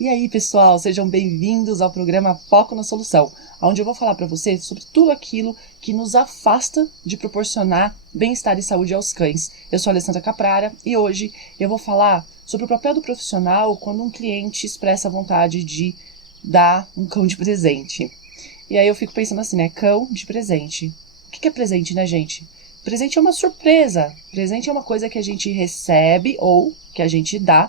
E aí, pessoal, sejam bem-vindos ao programa Foco na Solução, onde eu vou falar para você sobre tudo aquilo que nos afasta de proporcionar bem-estar e saúde aos cães. Eu sou a Alessandra Caprara e hoje eu vou falar sobre o papel do profissional quando um cliente expressa a vontade de dar um cão de presente. E aí eu fico pensando assim, né? Cão de presente. O que é presente, né, gente? Presente é uma surpresa. Presente é uma coisa que a gente recebe ou que a gente dá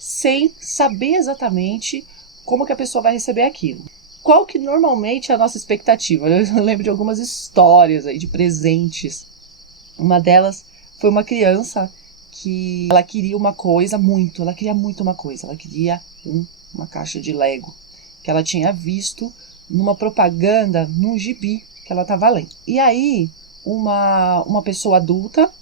sem saber exatamente como que a pessoa vai receber aquilo. Qual que normalmente é a nossa expectativa? Eu lembro de algumas histórias aí de presentes. Uma delas foi uma criança que ela queria uma coisa muito, ela queria muito uma coisa, ela queria uma caixa de Lego que ela tinha visto numa propaganda num gibi que ela estava lendo. E aí uma pessoa adulta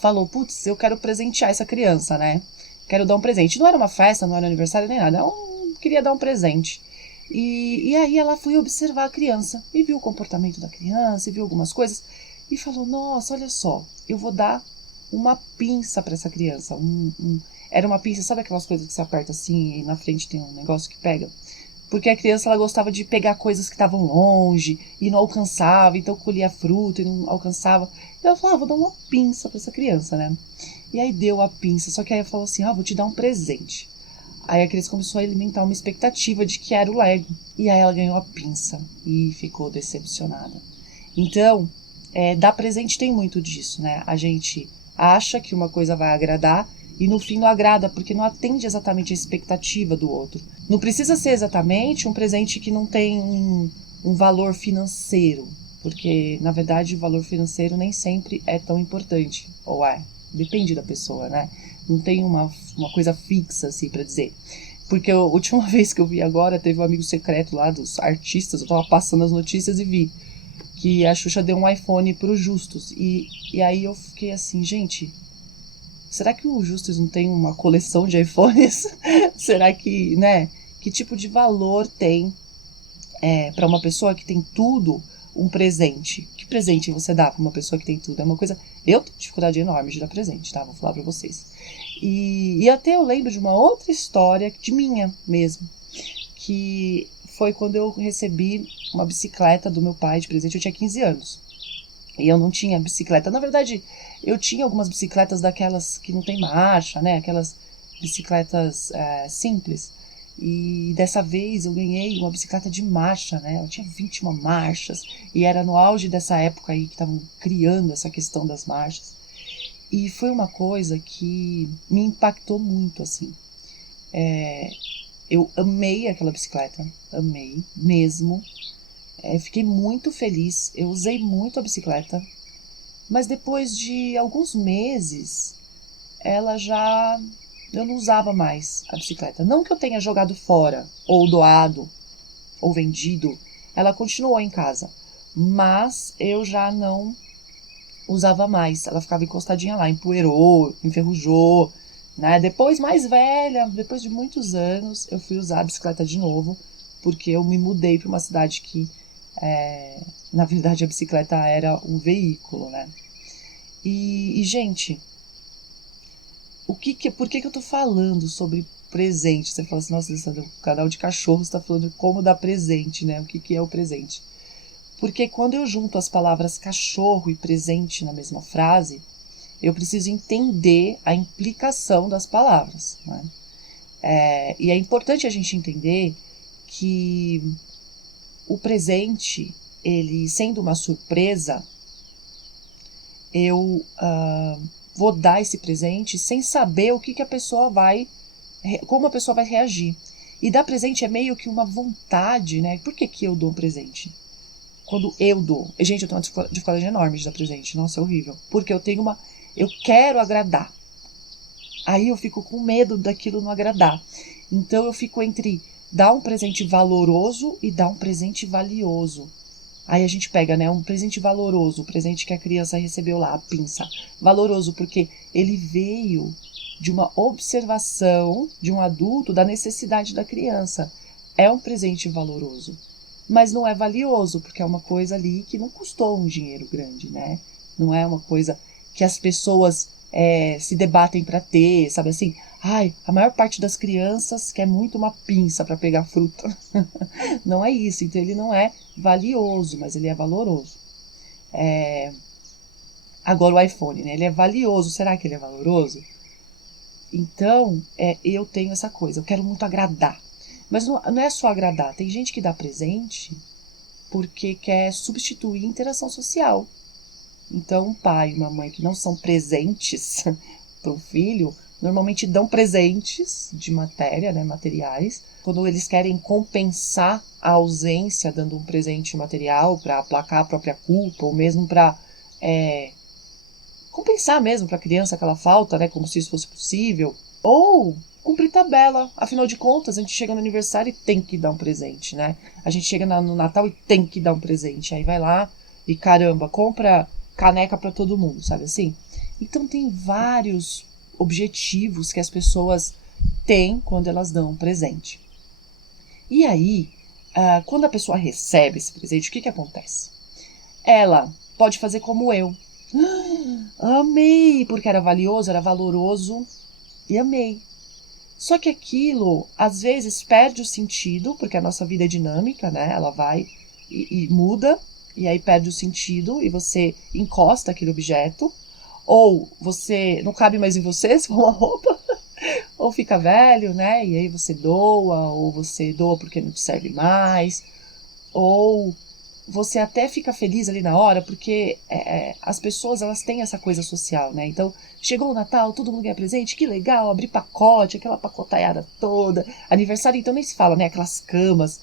falou, putz, eu quero presentear essa criança, né? Quero dar um presente. Não era uma festa, não era aniversário nem nada. Ela queria dar um presente. E aí ela foi observar a criança. E viu o comportamento da criança, e viu algumas coisas. E falou, nossa, olha só, eu vou dar uma pinça para essa criança. Era uma pinça, sabe aquelas coisas que você aperta assim e na frente tem um negócio que pega? Porque a criança ela gostava de pegar coisas que estavam longe e não alcançava, então colhia fruta e não alcançava. E ela falou, vou dar uma pinça para essa criança, né? E aí deu a pinça, só que aí ela falou assim, vou te dar um presente. Aí a criança começou a alimentar uma expectativa de que era o Lego. E aí ela ganhou a pinça e ficou decepcionada. Então, dar presente tem muito disso, né? A gente acha que uma coisa vai agradar e no fim não agrada, porque não atende exatamente a expectativa do outro. Não precisa ser exatamente um presente que não tem um valor financeiro, porque, na verdade, o valor financeiro nem sempre é tão importante, ou depende da pessoa, né? Não tem uma coisa fixa, assim, pra dizer. Porque a última vez que eu vi agora, teve um amigo secreto lá dos artistas, eu tava passando as notícias e vi que a Xuxa deu um iPhone pro Justus. E aí eu fiquei assim, gente, será que o Justus não tem uma coleção de iPhones? Será que, né? Que tipo de valor tem para uma pessoa que tem tudo um presente? Que presente você dá para uma pessoa que tem tudo? É uma coisa... Eu tenho dificuldade enorme de dar presente, tá? Vou falar para vocês. E até eu lembro de uma outra história, de minha mesmo, que foi quando eu recebi uma bicicleta do meu pai de presente. Eu tinha 15 anos. E eu não tinha bicicleta. Na verdade, eu tinha algumas bicicletas daquelas que não tem marcha, né? Aquelas bicicletas simples. E dessa vez eu ganhei uma bicicleta de marcha, né? Ela tinha 21 marchas. E era no auge dessa época aí que estavam criando essa questão das marchas. E foi uma coisa que me impactou muito, assim. Eu amei aquela bicicleta. Amei mesmo. Fiquei muito feliz. Eu usei muito a bicicleta. Mas depois de alguns meses, ela já... eu não usava mais a bicicleta. Não que eu tenha jogado fora, ou doado, ou vendido. Ela continuou em casa. Mas eu já não usava mais. Ela ficava encostadinha lá, empoeirou, enferrujou, né? Depois, mais velha, depois de muitos anos, eu fui usar a bicicleta de novo, porque eu me mudei para uma cidade que, na verdade, a bicicleta era um veículo, né? Gente, por que eu tô falando sobre presente? Você fala assim, nossa, Alessandra, o canal de cachorro está falando de como dar presente, né? O que é o presente? Porque quando eu junto as palavras cachorro e presente na mesma frase, eu preciso entender a implicação das palavras, né? E é importante a gente entender que o presente, ele sendo uma surpresa, eu vou dar esse presente sem saber o que a pessoa vai, como a pessoa vai reagir. E dar presente é meio que uma vontade, né? Por que eu dou um presente? Quando eu dou. E, gente, eu tenho uma dificuldade enorme de dar presente. Nossa, é horrível. Porque eu quero agradar. Aí eu fico com medo daquilo não agradar. Então eu fico entre dar um presente valoroso e dar um presente valioso. Aí a gente pega, né, um presente valoroso, o presente que a criança recebeu lá, a pinça. Valoroso porque ele veio de uma observação de um adulto da necessidade da criança. É um presente valoroso. Mas não é valioso, porque é uma coisa ali que não custou um dinheiro grande, né? Não é uma coisa que as pessoas se debatem para ter, sabe assim? Ai, a maior parte das crianças quer muito uma pinça para pegar fruta. Não é isso, então ele não é valioso, mas ele é valoroso. Agora o iPhone, né? Ele é valioso, será que ele é valoroso? Então, eu tenho essa coisa, eu quero muito agradar. Mas não é só agradar, tem gente que dá presente porque quer substituir interação social. Então, um pai e uma mãe que não são presentes para o filho, normalmente dão presentes de matéria, né, materiais, quando eles querem compensar a ausência, dando um presente material para aplacar a própria culpa, ou mesmo para compensar mesmo para a criança aquela falta, né, como se isso fosse possível, ou cumprir tabela. Afinal de contas, a gente chega no aniversário e tem que dar um presente, né? A gente chega no Natal e tem que dar um presente. Aí vai lá e, caramba, compra caneca para todo mundo, sabe assim? Então tem vários objetivos que as pessoas têm quando elas dão um presente. E aí, quando a pessoa recebe esse presente, o que acontece? Ela pode fazer como eu. Amei, porque era valioso, era valoroso e amei. Só que aquilo, às vezes, perde o sentido, porque a nossa vida é dinâmica, né? Ela vai e muda, e aí perde o sentido, e você encosta aquele objeto, ou você não cabe mais em você, se for uma roupa, ou fica velho, né? E aí você doa, ou você doa porque não te serve mais, ou você até fica feliz ali na hora, porque as pessoas, elas têm essa coisa social, né? Então, chegou o Natal, todo mundo ganha presente, que legal, abrir pacote, aquela pacotaiada toda. Aniversário, então, nem se fala, né? Aquelas camas.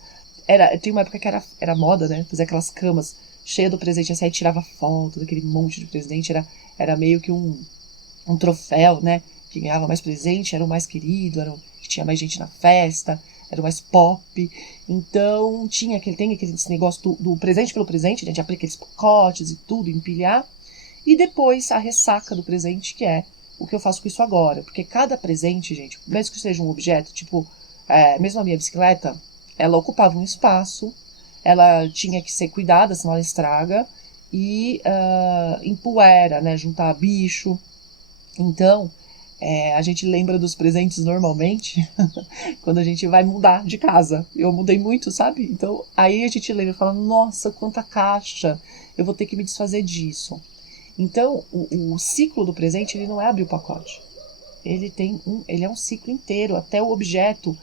Tem uma época que era moda, né? Fazer aquelas camas cheias do presente, assim, aí tirava foto daquele monte de presente, era meio que um troféu, né? Que ganhava mais presente, era o mais querido, que tinha mais gente na festa, era o mais pop. Então tem aquele negócio do presente pelo presente, né? De abrir aqueles pacotes e tudo, empilhar. E depois a ressaca do presente, que é o que eu faço com isso agora. Porque cada presente, gente, mesmo que seja um objeto, tipo, mesmo a minha bicicleta, ela ocupava um espaço, ela tinha que ser cuidada, senão ela estraga, e empoeira, né? Juntar bicho. Então, a gente lembra dos presentes normalmente quando a gente vai mudar de casa. Eu mudei muito, sabe? Então, aí a gente lembra e fala, nossa, quanta caixa, eu vou ter que me desfazer disso. Então, o ciclo do presente, ele não é abrir o pacote. Ele é um ciclo inteiro, até o objeto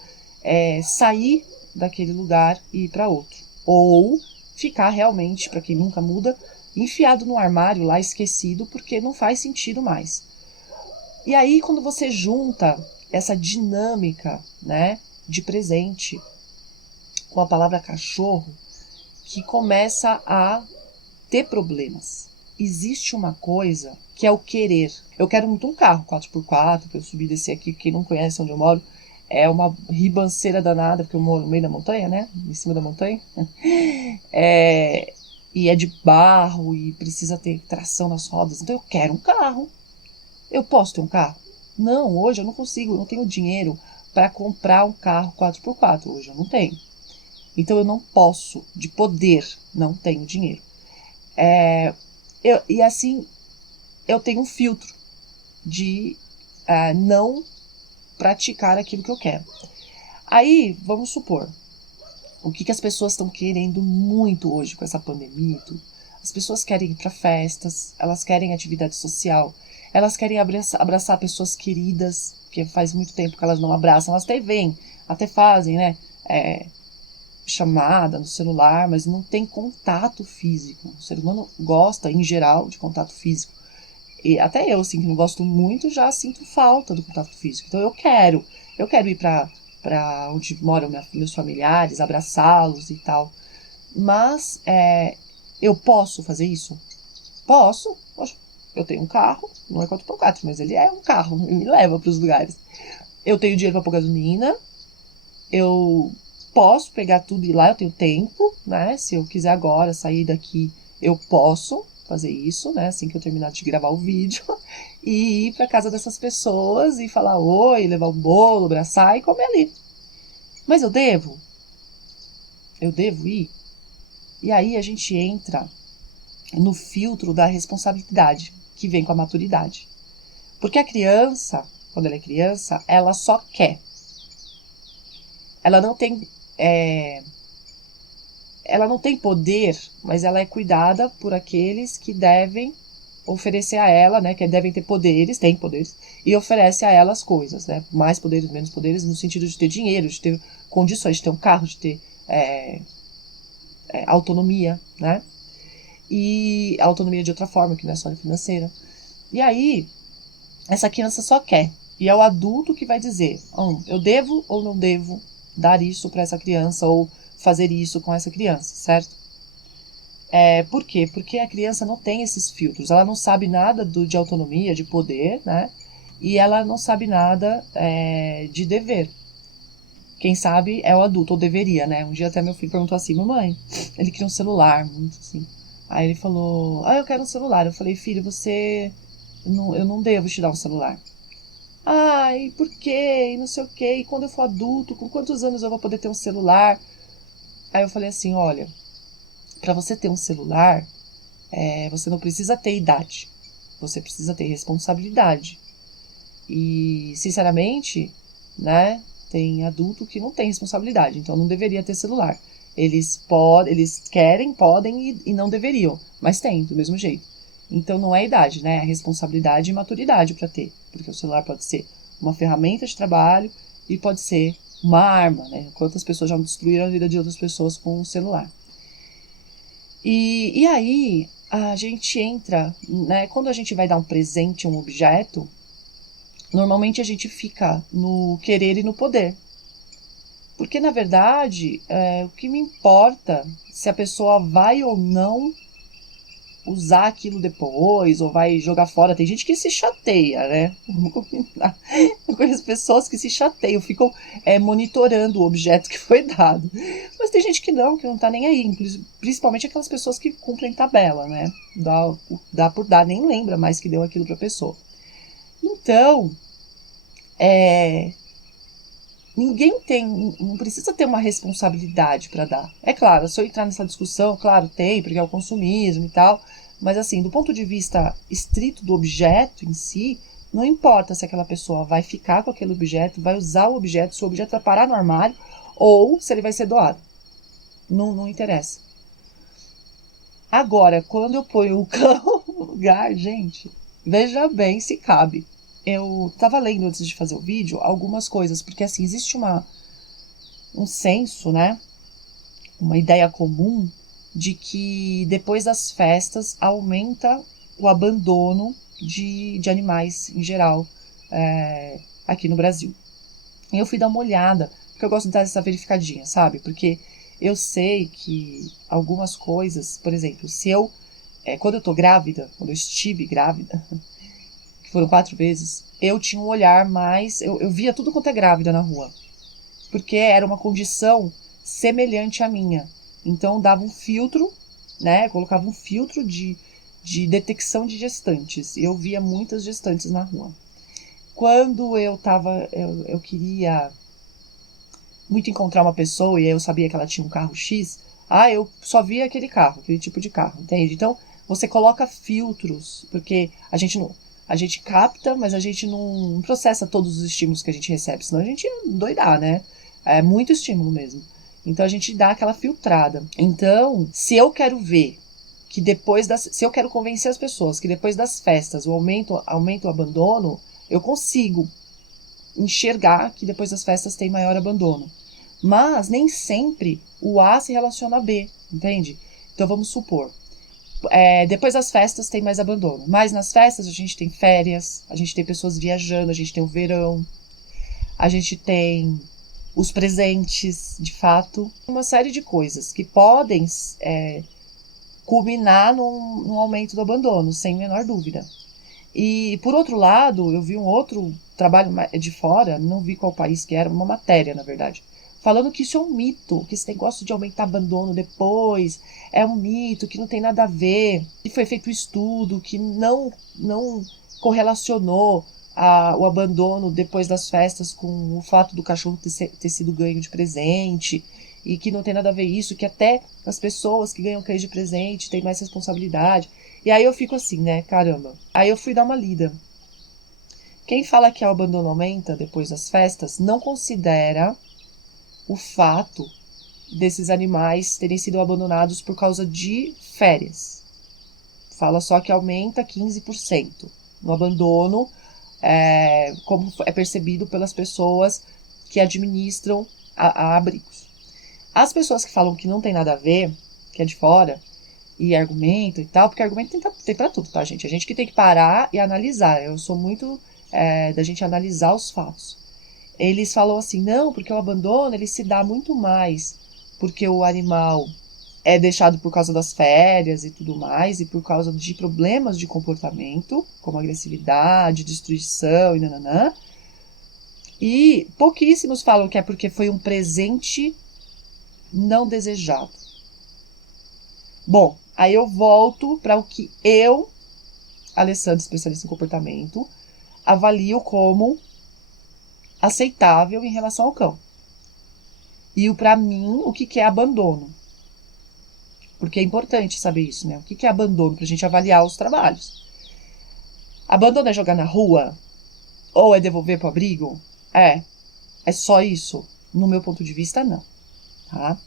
sair daquele lugar e ir para outro. Ou ficar realmente, para quem nunca muda, enfiado no armário lá, esquecido, porque não faz sentido mais. E aí, quando você junta essa dinâmica, né, de presente com a palavra cachorro, que começa a ter problemas. Existe uma coisa que é o querer. Eu quero muito um carro 4x4 para eu subir e descer aqui. Quem não conhece onde eu moro, é uma ribanceira danada, porque eu moro no meio da montanha, né? Em cima da montanha. E é de barro e precisa ter tração nas rodas. Então eu quero um carro. Eu posso ter um carro? Não, hoje eu não consigo, eu não tenho dinheiro para comprar um carro 4x4. Hoje eu não tenho. Então eu não posso, de poder, não tenho dinheiro. E assim, eu tenho um filtro de não praticar aquilo que eu quero. Aí, vamos supor, o que as pessoas estão querendo muito hoje com essa pandemia e tudo. As pessoas querem ir para festas, elas querem atividade social, elas querem abraçar pessoas queridas, que faz muito tempo que elas não abraçam, elas até vêm, até fazem, né? Chamada no celular, mas não tem contato físico. O ser humano gosta, em geral, de contato físico. E até eu, assim, que não gosto muito, já sinto falta do contato físico. Então eu quero ir para onde moram meus familiares, abraçá-los e tal. Mas eu posso fazer isso? Posso. Eu tenho um carro, não é 4x4, mas ele é um carro, ele me leva para os lugares. Eu tenho dinheiro para pôr gasolina, eu posso pegar tudo e ir lá, eu tenho tempo, né? Se eu quiser agora sair daqui, eu posso fazer isso, né? Assim que eu terminar de gravar o vídeo, e ir para casa dessas pessoas e falar oi, levar um bolo, abraçar e comer ali. Mas eu devo? Eu devo ir? E aí a gente entra no filtro da responsabilidade que vem com a maturidade. Porque a criança, quando ela é criança, ela só quer. Ela não tem, ela não tem poder, mas ela é cuidada por aqueles que devem oferecer a ela, né, que devem ter poderes, têm poderes, e oferece a ela as coisas, né, mais poderes, menos poderes, no sentido de ter dinheiro, de ter condições, de ter um carro, de ter autonomia, né, e autonomia de outra forma, que não é só financeira. E aí, essa criança só quer, e é o adulto que vai dizer, eu devo ou não devo dar isso para essa criança, ou fazer isso com essa criança, certo? Por quê? Porque a criança não tem esses filtros, ela não sabe nada de autonomia, de poder, né? E ela não sabe nada de dever. Quem sabe é o adulto, ou deveria, né? Um dia até meu filho perguntou assim, mamãe, ele queria um celular, muito assim. Aí ele falou, eu quero um celular. Eu falei, filho, eu não devo te dar um celular. E por quê? E não sei o quê. E quando eu for adulto, com quantos anos eu vou poder ter um celular? Aí eu falei assim, olha, para você ter um celular, você não precisa ter idade. Você precisa ter responsabilidade. E, sinceramente, né, tem adulto que não tem responsabilidade, então não deveria ter celular. Eles querem, podem e não deveriam, mas tem, do mesmo jeito. Então não é idade, né, é responsabilidade e maturidade para ter, porque o celular pode ser uma ferramenta de trabalho e pode ser uma arma, né? Quantas pessoas já destruíram a vida de outras pessoas com o celular. E aí a gente entra, né, quando a gente vai dar um presente, um objeto, normalmente a gente fica no querer e no poder. Porque, na verdade, o que me importa se a pessoa vai ou não usar aquilo depois, ou vai jogar fora. Tem gente que se chateia, né? Eu conheço pessoas que se chateiam, ficam monitorando o objeto que foi dado. Mas tem gente que não tá nem aí. Principalmente aquelas pessoas que cumprem tabela, né? Dá por dar, nem lembra mais que deu aquilo pra pessoa. Então, ninguém não precisa ter uma responsabilidade para dar. É claro, se eu entrar nessa discussão, claro, tem, porque é o consumismo e tal, mas assim, do ponto de vista estrito do objeto em si, não importa se aquela pessoa vai ficar com aquele objeto, vai usar o objeto, se o objeto vai parar no armário, ou se ele vai ser doado. Não interessa. Agora, quando eu ponho o cão no lugar, gente, veja bem se cabe. Eu estava lendo antes de fazer o vídeo algumas coisas, porque assim, existe um senso, né? Uma ideia comum de que depois das festas aumenta o abandono de animais em geral aqui no Brasil. E eu fui dar uma olhada, porque eu gosto de dar essa verificadinha, sabe? Porque eu sei que algumas coisas, por exemplo, quando eu tô grávida, quando eu estive grávida, que foram 4 vezes, eu tinha um olhar mais, eu via tudo quanto é grávida na rua, porque era uma condição semelhante à minha. Então dava um filtro, né? Colocava um filtro de detecção de gestantes. Eu via muitas gestantes na rua. Quando eu queria muito encontrar uma pessoa e eu sabia que ela tinha um carro X, eu só via aquele carro, aquele tipo de carro, entende? Então você coloca filtros, porque a gente capta, mas a gente não processa todos os estímulos que a gente recebe, senão a gente ia doidar, né? É muito estímulo mesmo. Então a gente dá aquela filtrada. Então, se eu quero ver que se eu quero convencer as pessoas que depois das festas aumenta o abandono, eu consigo enxergar que depois das festas tem maior abandono. Mas nem sempre o A se relaciona a B, entende? Então vamos supor, depois das festas tem mais abandono. Mas nas festas a gente tem férias, a gente tem pessoas viajando, a gente tem o verão, a gente tem os presentes, de fato. Uma série de coisas que podem culminar num aumento do abandono, sem menor dúvida. E, por outro lado, eu vi um outro trabalho de fora, não vi qual país que era, uma matéria, na verdade, falando que isso é um mito, que esse negócio de aumentar abandono depois é um mito, que não tem nada a ver, que foi feito um estudo que não correlacionou o abandono depois das festas com o fato do cachorro ter sido ganho de presente, e que não tem nada a ver isso, que até as pessoas que ganham cães de presente têm mais responsabilidade. E aí eu fico assim, né, caramba. Aí eu fui dar uma lida. Quem fala que o abandono aumenta depois das festas não considera o fato desses animais terem sido abandonados por causa de férias. Fala só que aumenta 15% no abandono, como é percebido pelas pessoas que administram a abrigos. As pessoas que falam que não tem nada a ver, que é de fora, e argumentam e tal, porque argumento tem pra tudo, tá, gente? A gente que tem que parar e analisar. Eu sou muito da gente analisar os fatos. Eles falam assim, não, porque o abandono ele se dá muito mais porque o animal é deixado por causa das férias e tudo mais, e por causa de problemas de comportamento, como agressividade, destruição e nananã. E pouquíssimos falam que é porque foi um presente não desejado. Bom, aí eu volto para o que eu, Alessandra, especialista em comportamento, avalio como aceitável em relação ao cão. E para mim, o que é abandono? Porque é importante saber isso, né? O que é abandono? Para a gente avaliar os trabalhos. Abandono é jogar na rua? Ou é devolver para o abrigo? É só isso? No meu ponto de vista, não. Tá?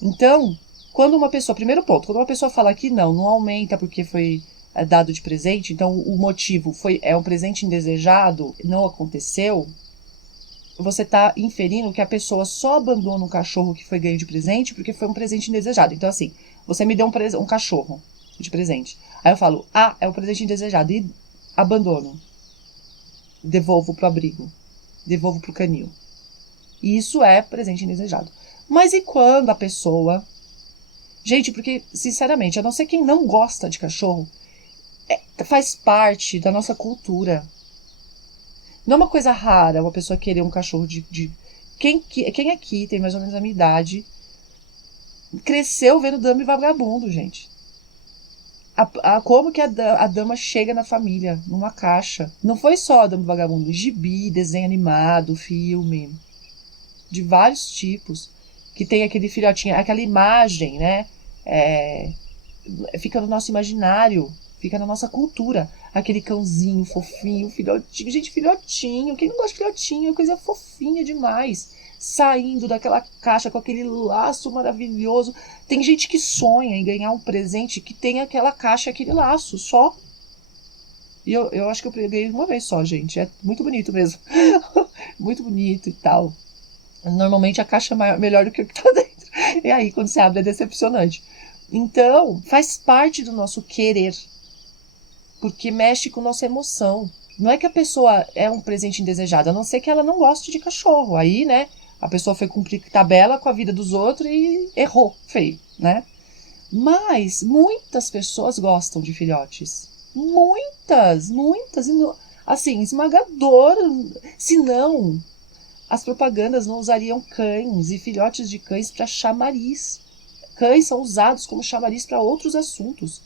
Então, quando uma pessoa... Primeiro ponto, quando uma pessoa fala que não aumenta porque foi dado de presente, então o motivo é um presente indesejado, não aconteceu, você está inferindo que a pessoa só abandona um cachorro que foi ganho de presente porque foi um presente indesejado. Então, assim, você me deu um cachorro de presente. Aí eu falo, é um presente indesejado e abandono. Devolvo pro abrigo. Devolvo pro canil. E isso é presente indesejado. Mas e quando a pessoa... Gente, porque, sinceramente, a não ser quem não gosta de cachorro, faz parte da nossa cultura. Não é uma coisa rara uma pessoa querer um cachorro de... Quem aqui tem mais ou menos a minha idade cresceu vendo Dama e Vagabundo, gente. Como que a dama chega na família, numa caixa. Não foi só a Dama e Vagabundo, gibi, desenho animado, filme, de vários tipos, que tem aquele filhotinho, aquela imagem, né? Fica no nosso imaginário, fica na nossa cultura. Aquele cãozinho fofinho, filhotinho. Gente, filhotinho. Quem não gosta de filhotinho? É coisa fofinha demais. Saindo daquela caixa com aquele laço maravilhoso. Tem gente que sonha em ganhar um presente que tem aquela caixa, aquele laço, só. E eu acho que eu ganhei uma vez só, gente. É muito bonito mesmo. Muito bonito e tal. Normalmente a caixa é melhor do que o que tá dentro. E aí, quando você abre, é decepcionante. Então, faz parte do nosso querer. Porque mexe com nossa emoção. Não é que a pessoa é um presente indesejado, a não ser que ela não goste de cachorro. Aí, né, a pessoa foi cumprir tabela com a vida dos outros e errou, feio, né? Mas muitas pessoas gostam de filhotes. Muitas. Assim, esmagador. Se não, as propagandas não usariam cães e filhotes de cães para chamariz. Cães são usados como chamariz para outros assuntos.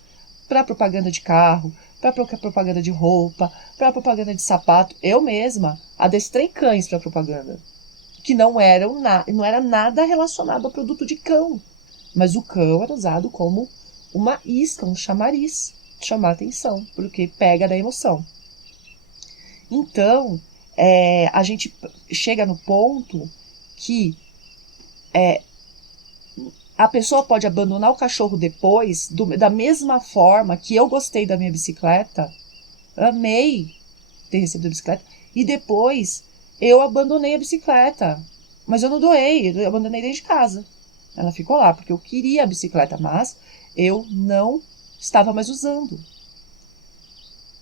Para propaganda de carro, para propaganda de roupa, para propaganda de sapato. Eu mesma adestrei cães para propaganda, que não era nada relacionado ao produto de cão. Mas o cão era usado como uma isca, um chamariz, chamar atenção, porque pega da emoção. Então, a gente chega no ponto que a pessoa pode abandonar o cachorro depois, da mesma forma que eu gostei da minha bicicleta, amei ter recebido a bicicleta, e depois eu abandonei a bicicleta. Mas eu não doei, eu abandonei dentro de casa. Ela ficou lá, porque eu queria a bicicleta, mas eu não estava mais usando.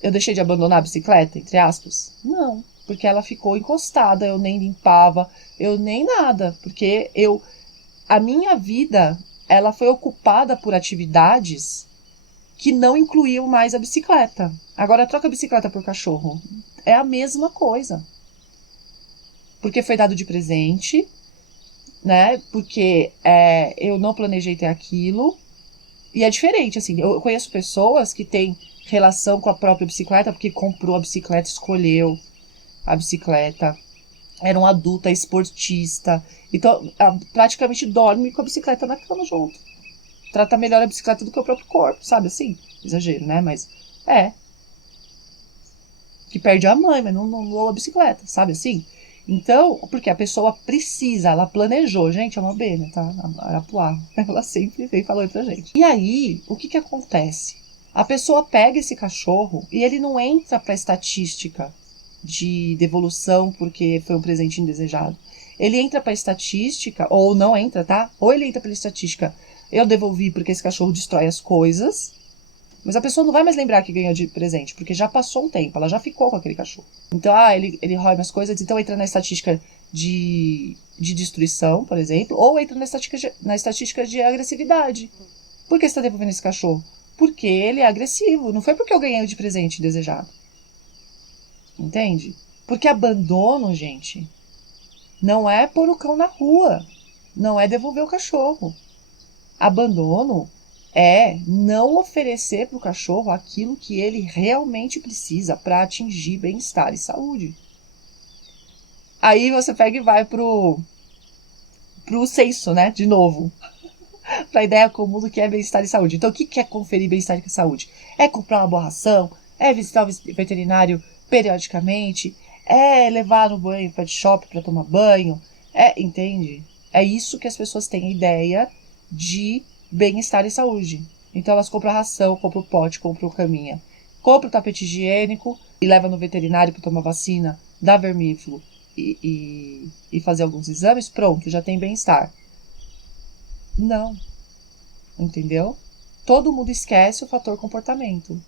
Eu deixei de abandonar a bicicleta, entre aspas? Não, porque ela ficou encostada, eu nem limpava, eu nem nada, porque a minha vida, ela foi ocupada por atividades que não incluíam mais a bicicleta. Agora, troca a bicicleta por cachorro. É a mesma coisa. Porque foi dado de presente, né? Porque eu não planejei ter aquilo. E é diferente, assim. Eu conheço pessoas que têm relação com a própria bicicleta, porque comprou a bicicleta, escolheu a bicicleta. Era um adulto, esportista. Então, praticamente dorme com a bicicleta na cama junto. Trata melhor a bicicleta do que o próprio corpo, sabe assim? Exagero, né? Mas, O que perde a mãe, mas não voa a bicicleta, sabe assim? Então, porque a pessoa precisa, ela planejou. Gente, é uma abelha, tá? A Arapuá. Ela sempre vem falando pra gente. E aí, o que acontece? A pessoa pega esse cachorro e ele não entra pra estatística de devolução porque foi um presente indesejado. Ele entra pra estatística, ou não entra, tá? Ou ele entra pela estatística, eu devolvi porque esse cachorro destrói as coisas, mas a pessoa não vai mais lembrar que ganhou de presente, porque já passou um tempo, ela já ficou com aquele cachorro. Então, ele rói minhas coisas, então entra na estatística de destruição, por exemplo, ou entra na estatística de agressividade. Por que você está devolvendo esse cachorro? Porque ele é agressivo, não foi porque eu ganhei de presente desejado. Entende? Porque abandono, gente, não é pôr o cão na rua, não é devolver o cachorro. Abandono é não oferecer para o cachorro aquilo que ele realmente precisa para atingir bem-estar e saúde. Aí você pega e vai pro senso, né? De novo. Para a ideia comum do que é bem-estar e saúde. Então, o que é conferir bem-estar e saúde? É comprar uma boa ração? É visitar o veterinário periodicamente? É levar no banho pet shop para tomar banho? Entende? É isso que as pessoas têm a ideia de bem-estar e saúde. Então elas compram a ração, compram o pote, compram caminha, compram o tapete higiênico e levam no veterinário para tomar vacina, dar vermífugo e fazer alguns exames, pronto, já tem bem-estar. Não. Entendeu? Todo mundo esquece o fator comportamento.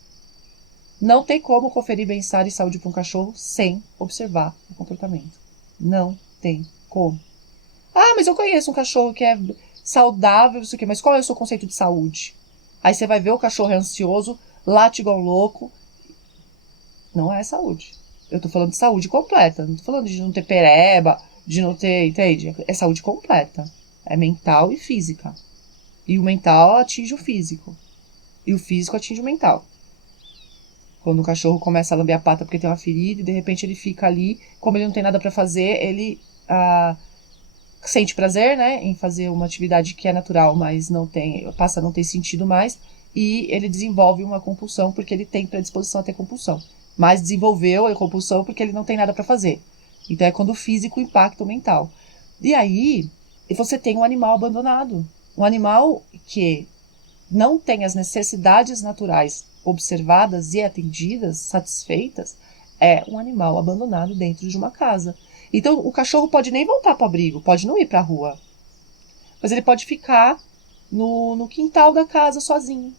Não tem como conferir bem-estar e saúde para um cachorro sem observar o comportamento. Não tem como. Ah, mas eu conheço um cachorro que é saudável, isso aqui, mas qual é o seu conceito de saúde? Aí você vai ver o cachorro é ansioso, late igual louco. Não é saúde. Eu tô falando de saúde completa. Não tô falando de não ter pereba, de não ter, entende? É saúde completa. É mental e física. E o mental atinge o físico. E o físico atinge o mental. Quando o cachorro começa a lamber a pata porque tem uma ferida e de repente ele fica ali, como ele não tem nada para fazer, ele sente prazer, né, em fazer uma atividade que é natural, mas passa a não ter sentido mais, e ele desenvolve uma compulsão porque ele tem predisposição a ter compulsão. Mas desenvolveu a compulsão porque ele não tem nada para fazer. Então é quando o físico impacta o mental. E aí você tem um animal abandonado. Um animal que não tem as necessidades naturais observadas e atendidas, satisfeitas, é um animal abandonado dentro de uma casa. Então, o cachorro pode nem voltar para o abrigo, pode não ir para a rua, mas ele pode ficar no quintal da casa sozinho.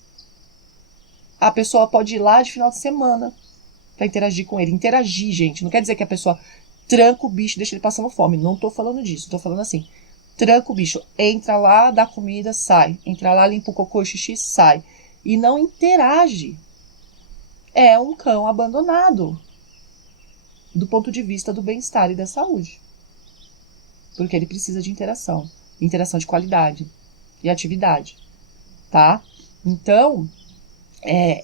A pessoa pode ir lá de final de semana para interagir com ele. Interagir, gente, não quer dizer que a pessoa tranca o bicho e deixa ele passando fome. Não tô falando disso, tô falando assim. Tranca o bicho, entra lá, dá comida, sai. Entra lá, limpa o cocô, xixi, sai. E não interage. É um cão abandonado do ponto de vista do bem-estar e da saúde. Porque ele precisa de interação. Interação de qualidade e atividade. Tá? Então,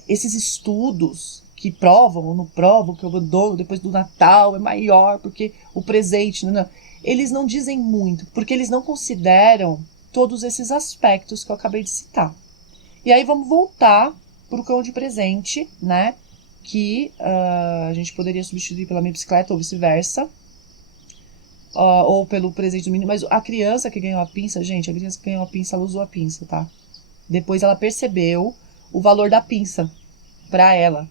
esses estudos que provam ou não provam que o abandono depois do Natal é maior porque o presente... Não, eles não dizem muito, porque eles não consideram todos esses aspectos que eu acabei de citar. E aí vamos voltar para o cão de presente, né? Que a gente poderia substituir pela minha bicicleta ou vice-versa. Ou pelo presente do menino. Mas a criança que ganhou a pinça, gente, a criança que ganhou a pinça, ela usou a pinça, tá? Depois ela percebeu o valor da pinça pra ela.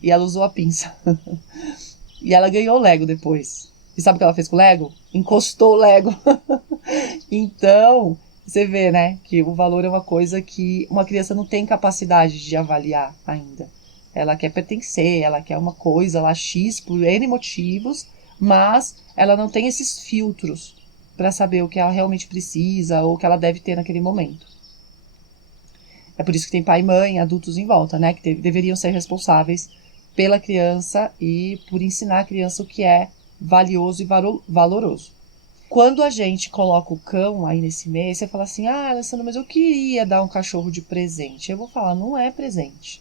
E ela usou a pinça. E ela ganhou o Lego depois. E sabe o que ela fez com o Lego? Encostou o Lego. Então, você vê, né? Que o valor é uma coisa que uma criança não tem capacidade de avaliar ainda. Ela quer pertencer, ela quer uma coisa lá X por N motivos, mas ela não tem esses filtros para saber o que ela realmente precisa ou o que ela deve ter naquele momento. É por isso que tem pai e mãe, adultos em volta, né? Que deveriam ser responsáveis pela criança e por ensinar a criança o que é valioso e valoroso. Quando a gente coloca o cão aí nesse meio, você fala assim, Alessandra, mas eu queria dar um cachorro de presente. Eu vou falar, não é presente.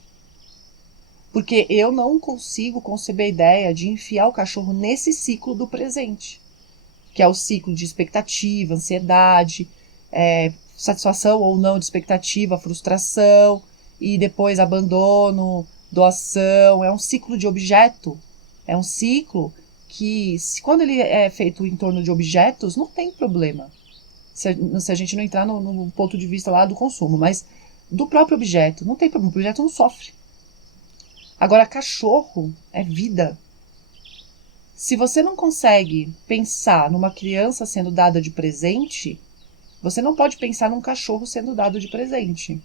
Porque eu não consigo conceber a ideia de enfiar o cachorro nesse ciclo do presente. Que é o ciclo de expectativa, ansiedade, satisfação ou não de expectativa, frustração, e depois abandono, doação. É um ciclo de objeto É um ciclo que, quando ele é feito em torno de objetos, não tem problema. Se a gente não entrar no ponto de vista lá do consumo, mas do próprio objeto, não tem problema, o objeto não sofre. Agora, cachorro é vida. Se você não consegue pensar numa criança sendo dada de presente, você não pode pensar num cachorro sendo dado de presente,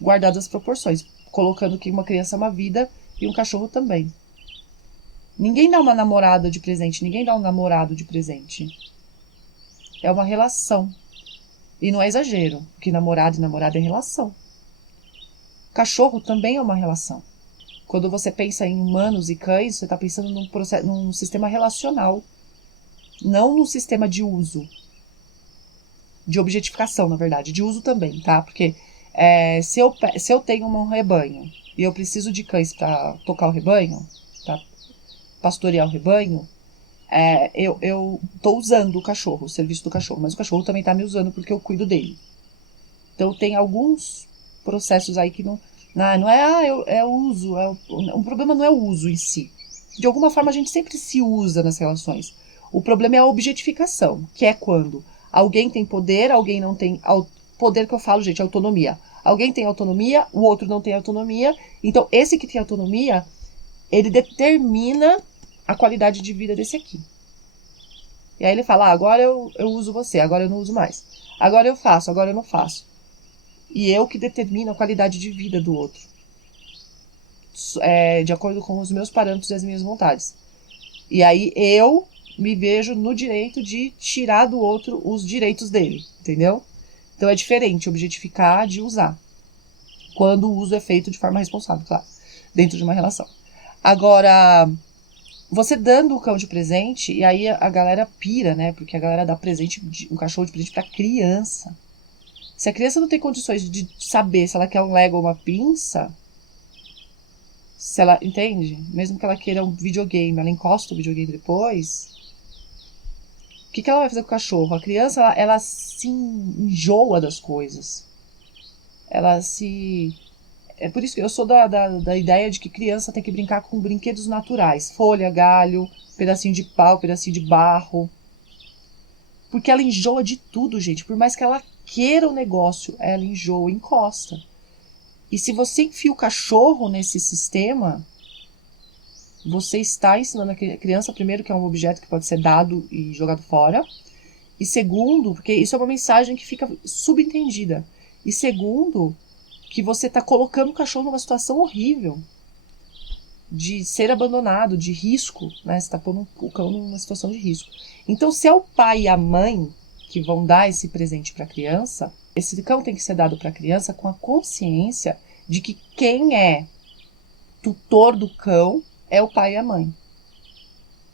guardadas as proporções, colocando que uma criança é uma vida e um cachorro também. Ninguém dá uma namorada de presente, ninguém dá um namorado de presente. É uma relação. E não é exagero, porque namorado e namorada é relação. Cachorro também é uma relação. Quando você pensa em humanos e cães, você está pensando num sistema relacional, não num sistema de uso. De objetificação, na verdade, de uso também, tá? Porque se eu tenho um rebanho e eu preciso de cães para tocar o rebanho, para pastorear o rebanho, eu tô usando o cachorro, o serviço do cachorro, mas o cachorro também tá me usando porque eu cuido dele. Então tem alguns processos aí que não é uso, o problema não é o uso em si. De alguma forma a gente sempre se usa nas relações. O problema é a objetificação, que é quando alguém tem poder, alguém não tem poder, que eu falo, gente, autonomia. Alguém tem autonomia, o outro não tem autonomia. Então esse que tem autonomia, ele determina a qualidade de vida desse aqui. E aí ele fala, agora eu uso você, agora eu não uso mais. Agora eu faço, agora eu não faço. E eu que determino a qualidade de vida do outro. De acordo com os meus parâmetros e as minhas vontades. E aí eu me vejo no direito de tirar do outro os direitos dele, entendeu? Então é diferente objetificar de usar. Quando o uso é feito de forma responsável, claro. Dentro de uma relação. Agora, você dando o cão de presente, e aí a galera pira, né? Porque a galera dá um cachorro de presente pra criança. Se a criança não tem condições de saber se ela quer um Lego ou uma pinça, se ela, entende? Mesmo que ela queira um videogame, ela encosta o videogame depois, o que ela vai fazer com o cachorro? A criança, ela se enjoa das coisas. Ela se... É por isso que eu sou da ideia de que criança tem que brincar com brinquedos naturais. Folha, galho, pedacinho de pau, pedacinho de barro. Porque ela enjoa de tudo, gente. Por mais que ela queira o negócio, ela enjoa e encosta. E se você enfia o cachorro nesse sistema, você está ensinando a criança, primeiro, que é um objeto que pode ser dado e jogado fora. E segundo, porque isso é uma mensagem que fica subentendida. E segundo, que você está colocando o cachorro numa situação horrível de ser abandonado, de risco, né? Você está pondo o cão numa situação de risco. Então, se é o pai e a mãe que vão dar esse presente para a criança, esse cão tem que ser dado para a criança com a consciência de que quem é tutor do cão é o pai e a mãe.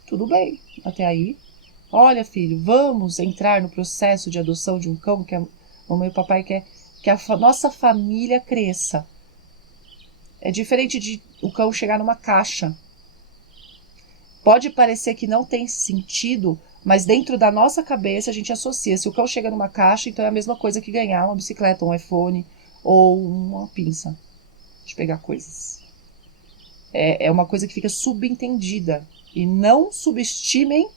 Tudo bem, até aí. Olha, filho, vamos entrar no processo de adoção de um cão que a mamãe e o papai quer que a nossa família cresça. É diferente de o cão chegar numa caixa. Pode parecer que não tem sentido, mas dentro da nossa cabeça a gente associa. Se o cão chega numa caixa, então é a mesma coisa que ganhar uma bicicleta, um iPhone ou uma pinça de pegar coisas. É uma coisa que fica subentendida. E não subestimem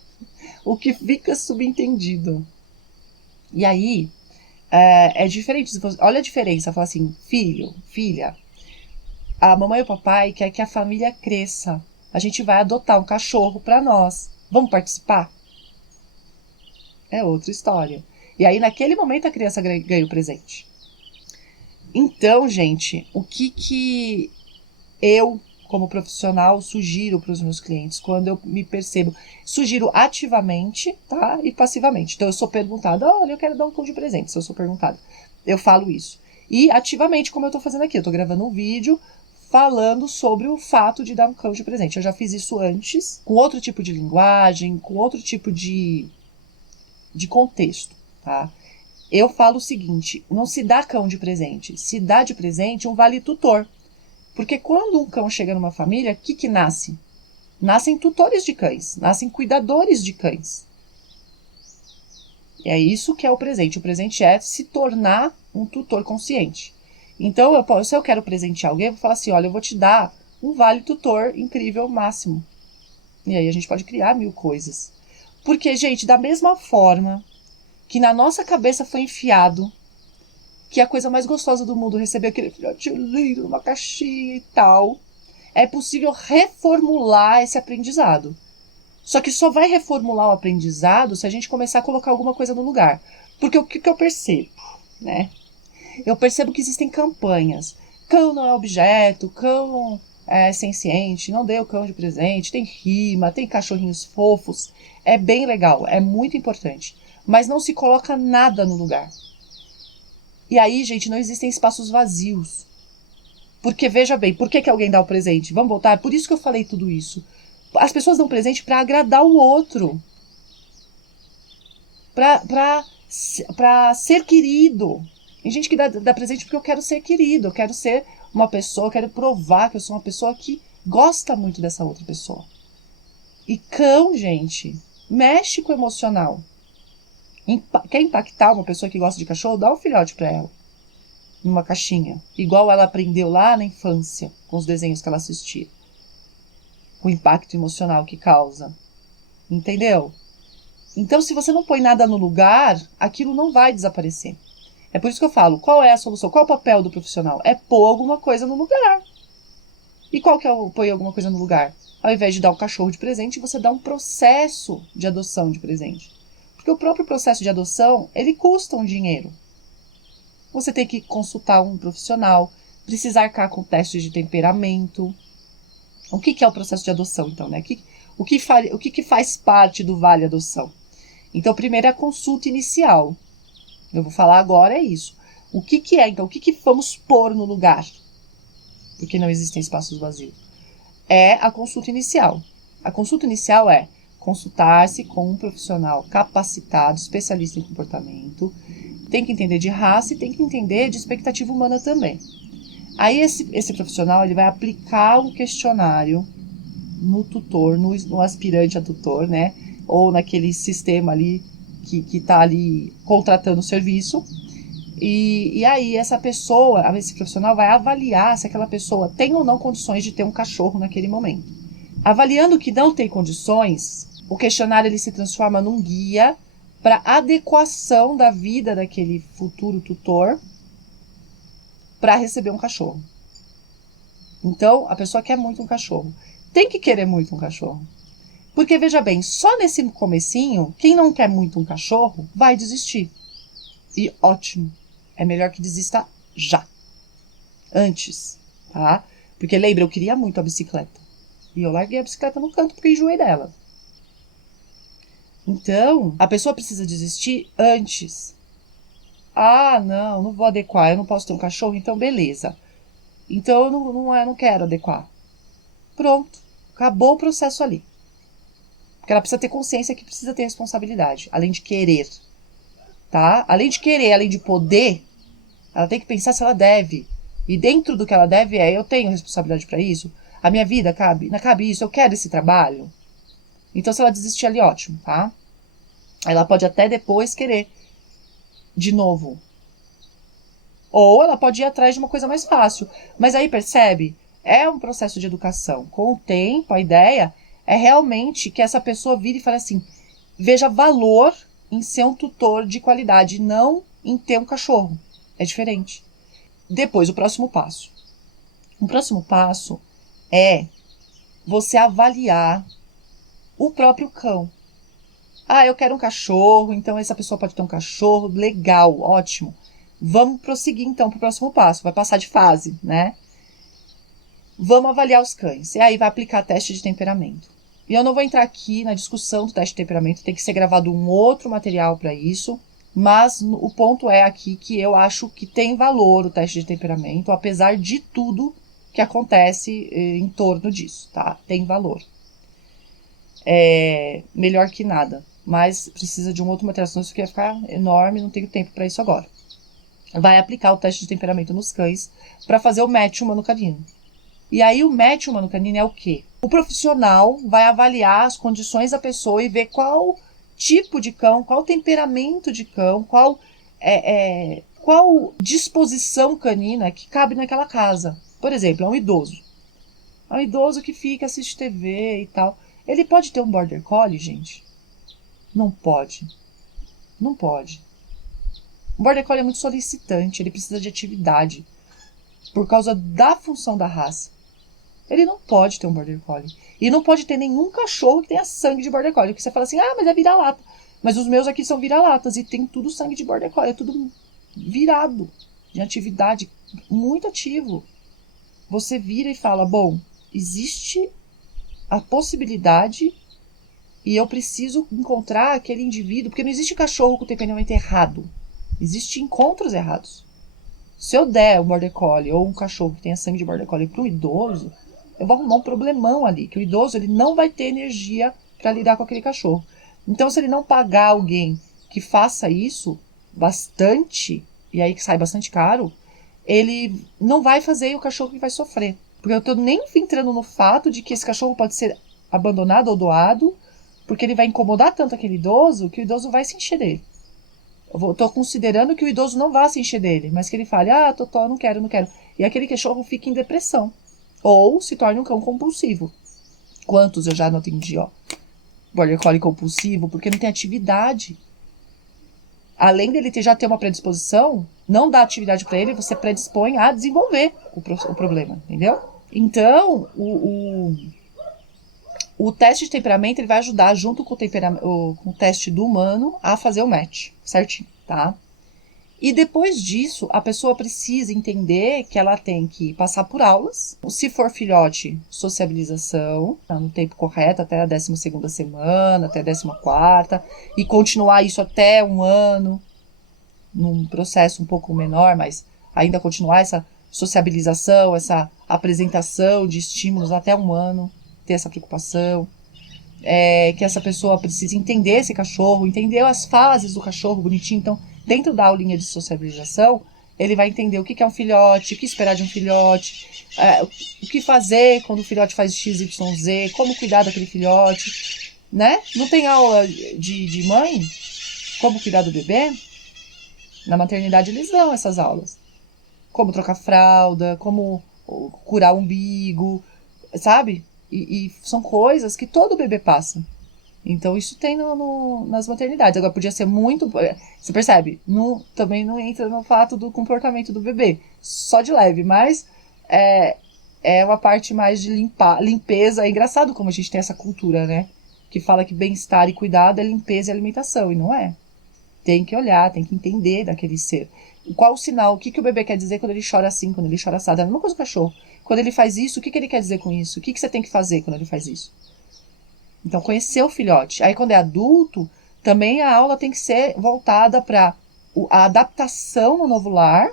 o que fica subentendido. E aí, é diferente. Olha a diferença. Fala assim, filho, filha, a mamãe e o papai quer que a família cresça. A gente vai adotar um cachorro para nós. Vamos participar? É outra história. E aí, naquele momento, a criança ganha o presente. Então, gente, o que eu, como profissional, sugiro para os meus clientes quando eu me percebo? Sugiro ativamente, tá? E passivamente. Então, eu sou perguntada, olha, eu quero dar um cão de presente. Se eu sou perguntada, eu falo isso. E ativamente, como eu estou fazendo aqui. Eu estou gravando um vídeo falando sobre o fato de dar um cão de presente. Eu já fiz isso antes, com outro tipo de linguagem, com outro tipo de contexto, tá? Eu falo o seguinte, não se dá cão de presente, se dá de presente um vale tutor. Porque quando um cão chega numa família, o que nasce? Nascem tutores de cães, nascem cuidadores de cães. É isso que é o presente. O presente é se tornar um tutor consciente. Então, se eu quero presentear alguém, eu vou falar assim, olha, eu vou te dar um vale tutor incrível máximo. E aí a gente pode criar 1000 coisas. Porque, gente, da mesma forma que na nossa cabeça foi enfiado que a coisa mais gostosa do mundo é receber aquele filhote lindo numa caixinha e tal, é possível reformular esse aprendizado. Só que só vai reformular o aprendizado se a gente começar a colocar alguma coisa no lugar. Porque o que eu percebo, né? Eu percebo que existem campanhas. Cão não é objeto, cão é senciente, não dê o cão de presente, tem rima, tem cachorrinhos fofos. É bem legal, é muito importante. Mas não se coloca nada no lugar. E aí, gente, não existem espaços vazios. Porque, veja bem, por que alguém dá o presente? Vamos voltar? É por isso que eu falei tudo isso. As pessoas dão presente para agradar o outro. Para ser querido. Tem gente que dá presente porque eu quero ser querido. Eu quero ser uma pessoa, eu quero provar que eu sou uma pessoa que gosta muito dessa outra pessoa. E cão, gente, mexe com o emocional. Quer impactar uma pessoa que gosta de cachorro? Dá um filhote para ela. Numa caixinha. Igual ela aprendeu lá na infância, com os desenhos que ela assistia. O impacto emocional que causa. Entendeu? Então, se você não põe nada no lugar, aquilo não vai desaparecer. É por isso que eu falo, qual é a solução? Qual é o papel do profissional? É pôr alguma coisa no lugar. E qual que é o pôr alguma coisa no lugar? Ao invés de dar um cachorro de presente, você dá um processo de adoção de presente. Porque o próprio processo de adoção, ele custa um dinheiro. Você tem que consultar um profissional, precisa arcar com testes de temperamento. O que é o processo de adoção, então, né? O que faz parte do Vale Adoção? Então, primeiro é a consulta inicial. Eu vou falar agora é isso. O que é, então? O que vamos pôr no lugar? Porque não existem espaços vazios. É a consulta inicial. A consulta inicial é consultar-se com um profissional capacitado, especialista em comportamento, tem que entender de raça e tem que entender de expectativa humana também. Aí esse profissional ele vai aplicar um questionário no tutor, no aspirante a tutor, né? Ou naquele sistema ali que está ali contratando o serviço. E aí esse profissional vai avaliar se aquela pessoa tem ou não condições de ter um cachorro naquele momento. Avaliando que não tem condições, o questionário ele se transforma num guia para adequação da vida daquele futuro tutor para receber um cachorro. Então, a pessoa quer muito um cachorro. Tem que querer muito um cachorro. Porque, veja bem, só nesse comecinho, quem não quer muito um cachorro vai desistir. E ótimo, é melhor que desista já. Antes, tá? Porque lembra, eu queria muito a bicicleta. E eu larguei a bicicleta no canto porque enjoei dela. Então, a pessoa precisa desistir antes. Ah, não vou adequar, eu não posso ter um cachorro, então beleza. Então eu não quero adequar. Pronto, acabou o processo ali. Porque ela precisa ter consciência que precisa ter responsabilidade, além de querer. Tá? Além de querer, além de poder, ela tem que pensar se ela deve. E dentro do que ela deve eu tenho responsabilidade para isso? A minha vida cabe isso? Eu quero esse trabalho? Então, se ela desistir ali, ótimo, tá? Ela pode até depois querer de novo. Ou ela pode ir atrás de uma coisa mais fácil. Mas aí, percebe? É um processo de educação. Com o tempo, a ideia é realmente que essa pessoa vire e fale assim, veja valor em ser um tutor de qualidade, não em ter um cachorro. É diferente. Depois, o próximo passo. O próximo passo é você avaliar o próprio cão. Ah, eu quero um cachorro, então essa pessoa pode ter um cachorro, legal, ótimo. Vamos prosseguir então para o próximo passo, vai passar de fase, né? Vamos avaliar os cães, e aí vai aplicar teste de temperamento. E eu não vou entrar aqui na discussão do teste de temperamento, tem que ser gravado um outro material para isso, mas o ponto é aqui que eu acho que tem valor o teste de temperamento, apesar de tudo que acontece em torno disso, tá? Tem valor. É melhor que nada, mas precisa de um outro material, senão isso aqui vai ficar enorme, não tenho tempo para isso agora. Vai aplicar o teste de temperamento nos cães para fazer o match humano-canino. E aí o match humano-canino é o quê? O profissional vai avaliar as condições da pessoa e ver qual tipo de cão, qual temperamento de cão, qual disposição canina que cabe naquela casa. Por exemplo, é um idoso. É um idoso que fica, assiste TV e tal. Ele pode ter um Border Collie, gente? Não pode. Não pode. O Border Collie é muito solicitante, ele precisa de atividade por causa da função da raça. Ele não pode ter um Border Collie. E não pode ter nenhum cachorro que tenha sangue de Border Collie. Porque você fala assim, mas é vira-lata. Mas os meus aqui são vira-latas e tem tudo sangue de Border Collie. É tudo virado de atividade, muito ativo. Você vira e fala, bom, existe a possibilidade e eu preciso encontrar aquele indivíduo, porque não existe cachorro com temperamento errado. Existem encontros errados. Se eu der um Border Collie ou um cachorro que tenha sangue de Border Collie para um idoso, eu vou arrumar um problemão ali, que o idoso ele não vai ter energia para lidar com aquele cachorro. Então, se ele não pagar alguém que faça isso bastante, e aí que sai bastante caro, ele não vai fazer e o cachorro que vai sofrer. Porque eu estou nem entrando no fato de que esse cachorro pode ser abandonado ou doado, porque ele vai incomodar tanto aquele idoso que o idoso vai se encher dele. Eu estou considerando que o idoso não vá se encher dele, mas que ele fale, Totó, não quero. E aquele cachorro fica em depressão. Ou se torne um cão compulsivo. Quantos eu já não atendi, Border Collie compulsivo, porque não tem atividade. Além dele já ter uma predisposição, não dá atividade para ele, você predispõe a desenvolver o problema, entendeu? Então, o teste de temperamento ele vai ajudar, junto com o teste do humano, a fazer o match, certinho, tá? E depois disso, a pessoa precisa entender que ela tem que passar por aulas. Se for filhote, sociabilização, no tempo correto, até a 12ª semana, até a 14ª, e continuar isso até um ano, num processo um pouco menor, mas ainda continuar essa sociabilização, essa apresentação de estímulos até um ano, ter essa preocupação. Que essa pessoa precisa entender esse cachorro, entender as fases do cachorro bonitinho. Então, dentro da aulinha de sociabilização, ele vai entender o que é um filhote, o que esperar de um filhote, o que fazer quando o filhote faz XYZ, como cuidar daquele filhote, né? Não tem aula de mãe? Como cuidar do bebê? Na maternidade eles dão essas aulas. Como trocar fralda, como curar o umbigo, sabe? E são coisas que todo bebê passa. Então, isso tem nas maternidades. Agora, podia ser muito... Você percebe? Também não entra no fato do comportamento do bebê. Só de leve, mas é uma parte mais de limpeza. É engraçado como a gente tem essa cultura, né? Que fala que bem-estar e cuidado é limpeza e alimentação. E não é. Tem que olhar, tem que entender daquele ser. Qual o sinal? O que o bebê quer dizer quando ele chora assim, quando ele chora assado? É a mesma coisa com o cachorro. Quando ele faz isso, o que ele quer dizer com isso? O que você tem que fazer quando ele faz isso? Então, conhecer o filhote. Aí, quando é adulto, também a aula tem que ser voltada para a adaptação no novo lar,